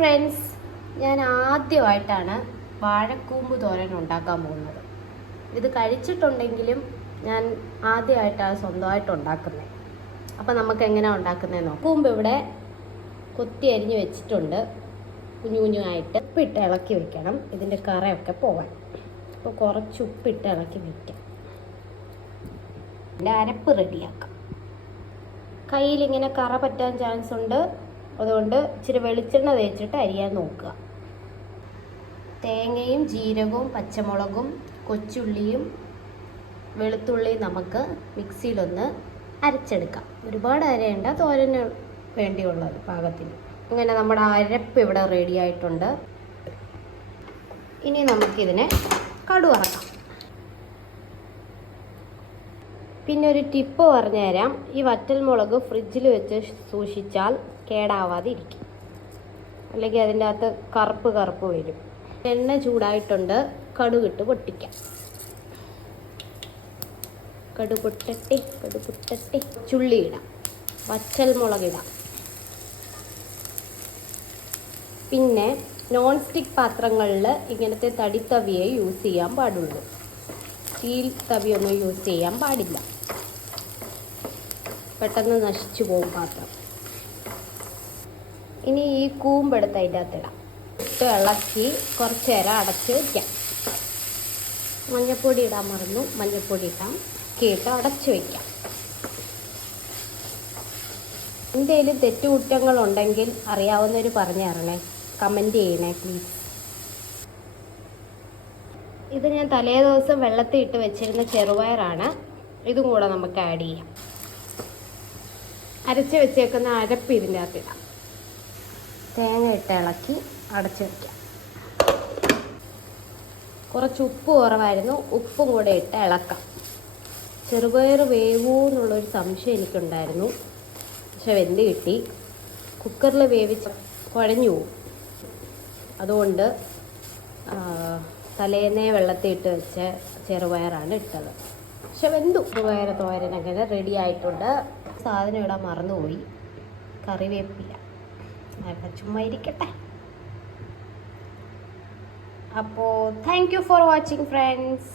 Friends, ഞാൻ ആദ്യമായിട്ടാണ് വാഴക്കൂമ്പ് തോരൻ ഉണ്ടാക്കാൻ പോകുന്നത്. ഇത് കഴിച്ചിട്ടുണ്ടെങ്കിലും ഞാൻ ആദ്യമായിട്ടാണ് സ്വന്തമായിട്ട് ഉണ്ടാക്കുന്നത്. അപ്പം നമുക്ക് എങ്ങനെയാണ് ഉണ്ടാക്കുന്നതെന്നോ. കൂമ്പ് ഇവിടെ കൊത്തി അരിഞ്ഞ് വെച്ചിട്ടുണ്ട്, കുഞ്ഞു കുഞ്ഞുമായിട്ട്. ഉപ്പിട്ട് ഇളക്കി വെക്കണം, ഇതിൻ്റെ കറയൊക്കെ പോകാൻ. അപ്പോൾ കുറച്ച് ഉപ്പിട്ട് ഇളക്കി വയ്ക്കാം. ഇതിൻ്റെ അരപ്പ് റെഡിയാക്കാം. കയ്യിലിങ്ങനെ കറ പറ്റാൻ ചാൻസ് ഉണ്ട്, അതുകൊണ്ട് ഇച്ചിരി വെളിച്ചെണ്ണ തേച്ചിട്ട് അരിയാൻ നോക്കുക. തേങ്ങയും ജീരകവും പച്ചമുളകും കൊച്ചുള്ളിയും വെളുത്തുള്ളിയും നമുക്ക് മിക്സിയിലൊന്ന് അരച്ചെടുക്കാം. ഒരുപാട് അരയേണ്ട, തോരന് വേണ്ടിയുള്ളത് പാകത്തിന്. ഇങ്ങനെ നമ്മുടെ അരപ്പ് ഇവിടെ റെഡി ആയിട്ടുണ്ട്. ഇനി നമുക്കിതിനെ കടുവറക്കാം. പിന്നെ ഒരു ടിപ്പ് പറഞ്ഞു തരാം. ഈ വറ്റൽമുളക് ഫ്രിഡ്ജിൽ വെച്ച് സൂക്ഷിച്ചാൽ കേടാവാതെ ഇരിക്കും, അല്ലെങ്കിൽ അതിൻ്റെ അകത്ത് കറുപ്പ് വരും. എണ്ണ ചൂടായിട്ടുണ്ട്, കടുകിട്ട് പൊട്ടിക്കാം. കടുക് പൊട്ടട്ടെ. ചുള്ളി ഇടാം, വറ്റൽമുളക് ഇടാം. പിന്നെ നോൺ സ്റ്റിക്ക് പാത്രങ്ങളിൽ ഇങ്ങനത്തെ തടിത്തവിയെ യൂസ് ചെയ്യാൻ പാടുള്ളൂ. സ്റ്റീൽ തവിയൊന്നും യൂസ് ചെയ്യാൻ പാടില്ല, പെട്ടെന്ന് നശിച്ചു പോകും പാത്രം. ഇനി ഈ കൂമ്പെടുത്ത് അതിൻ്റെ അകത്തിടാം. ഇട്ട് ഇളക്കി കുറച്ച് നേരം അടച്ച് വയ്ക്കാം. മഞ്ഞൾപ്പൊടി ഇടാൻ മറന്നു, മഞ്ഞൾപ്പൊടി ഇടാം. കേട്ട് അടച്ച് വയ്ക്കാം. എന്തെങ്കിലും തെറ്റുകുറ്റങ്ങളുണ്ടെങ്കിൽ അറിയാവുന്നവർ പറഞ്ഞു തരണേ, കമൻറ്റ് ചെയ്യണേ പ്ലീസ്. ഇത് ഞാൻ തലേ ദിവസം വെള്ളത്തിൽ ഇട്ട് വെച്ചിരുന്ന ചെറുപയറാണ്. ഇതും കൂടെ നമുക്ക് ആഡ് ചെയ്യാം. അരച്ച് വെച്ചേക്കുന്ന അരപ്പ് ഇതിൻ്റെ അകത്തിടാം. തേങ്ങ ഇട്ട് ഇളക്കി അടച്ച് വയ്ക്കാം. കുറച്ച് ഉപ്പ് കുറവായിരുന്നു, ഉപ്പും കൂടെ ഇട്ട് ഇളക്കാം. ചെറുപയർ വേവൂ എന്നുള്ളൊരു സംശയം എനിക്കുണ്ടായിരുന്നു, പക്ഷെ വെന്ത് കിട്ടി. കുക്കറിൽ വേവിച്ച് കുഴഞ്ഞു പോകും, അതുകൊണ്ട് തലേന്നേ വെള്ളത്തിൽ ഇട്ട് വെച്ച ചെറുപയറാണ് ഇട്ടത്. പക്ഷെ വെന്തു. ചെറുപയർ തോരൻ അങ്ങനെ റെഡി ആയിട്ടുണ്ട്. സാധനം ഇടാൻ മറന്നുപോയി, കറിവേപ്പില. ചുമ്മാ ഇരിക്കട്ടെ. അപ്പോൾ thank you for watching friends.